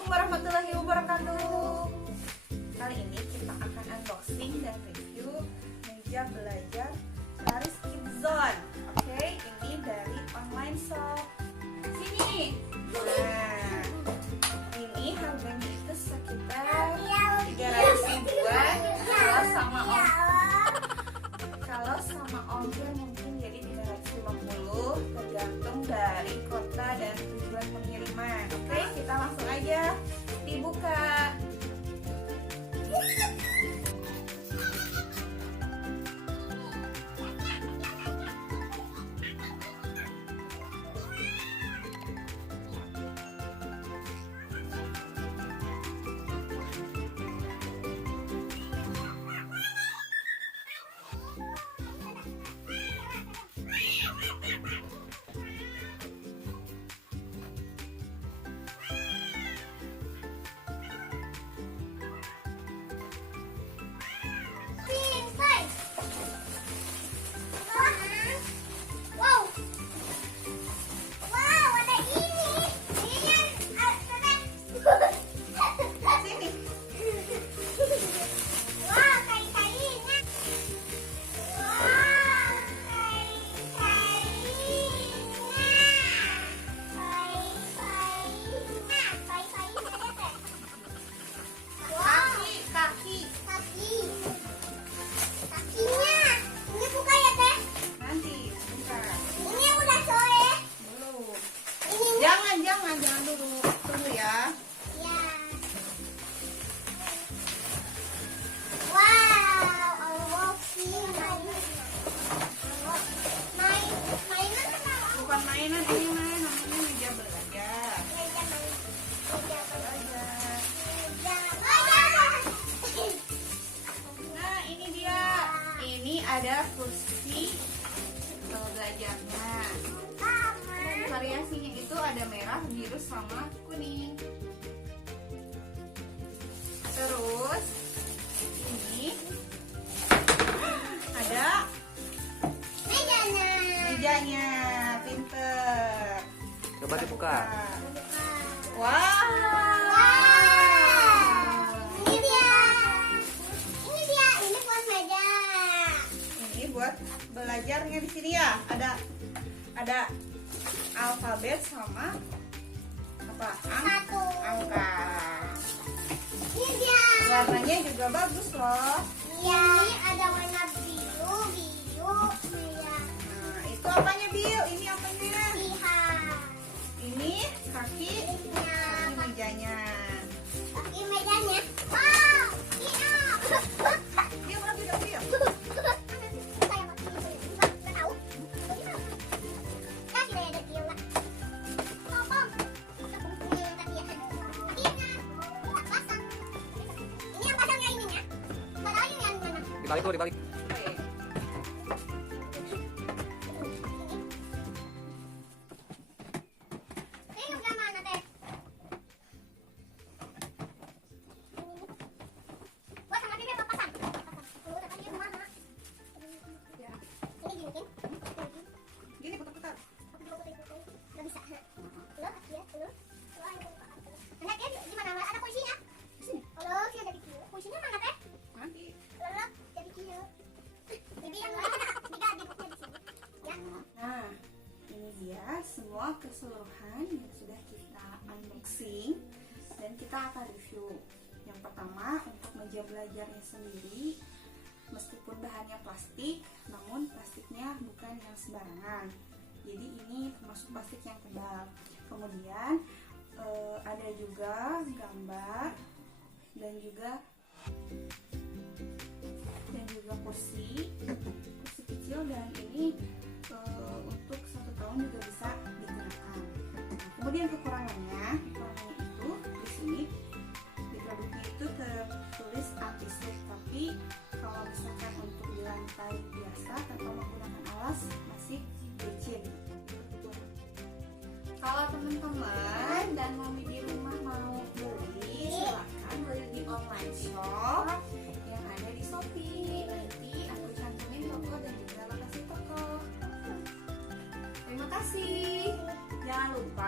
Assalamualaikum warahmatullahi wabarakatuh. Kali ini kita akan unboxing dan review meja belajar Claris Kids Zone. Oke, ini dari online shop. Sini. Nah, ini harganya itu sekitar 300 ribuan. Kalau sama ongkir mungkin jadi 350, tergantung dari kota dan tujuan pengiriman. Oke, kita langsung aja dibuka. Jangan dulu, tunggu ya. Wow, unboxing mainan Bukan mainan, ini namanya meja belajar. Nah, ini dia. Ini ada kursi belajarnya. Variasinya itu ada merah, biru, sama kuning. Terus ini ada mejanya, pinter. Coba dibuka. Wow. Ini buat meja. Ini buat belajarnya di sini ya. Ada alfabet sama apa? Angka. Ini dia. Warnanya juga bagus loh. Iya. Ini ada warna biru, merah. Nah, itu apanya Bil? Ini apanya? Lihat. Ini kaki mejanya. Kaki mejanya. Wow, iya. Dia mana Bil? Dibalik tuh, dibalik. Gini putar-putar. Nanti. Nah, ini dia semua keseluruhan yang sudah kita unboxing dan kita akan review. Yang pertama, untuk meja belajarnya sendiri, meskipun bahannya plastik, namun plastiknya bukan yang sembarangan. Jadi ini termasuk plastik yang tebal. Kemudian ada juga gambar dan juga kursi kecil, dan ini untuk 1 tahun juga bisa digunakan. Nah, kemudian kekurangannya itu di sini di produknya itu tertulis anti slip, tapi kalau misalkan untuk di lantai biasa tanpa menggunakan alas masih licin. Kalau teman-teman dan mami di rumah mau beli, silakan beli di online shop yang ada di Shopee. Nanti aku cantumin logo dan juga lokasi toko. Terima kasih. Jangan lupa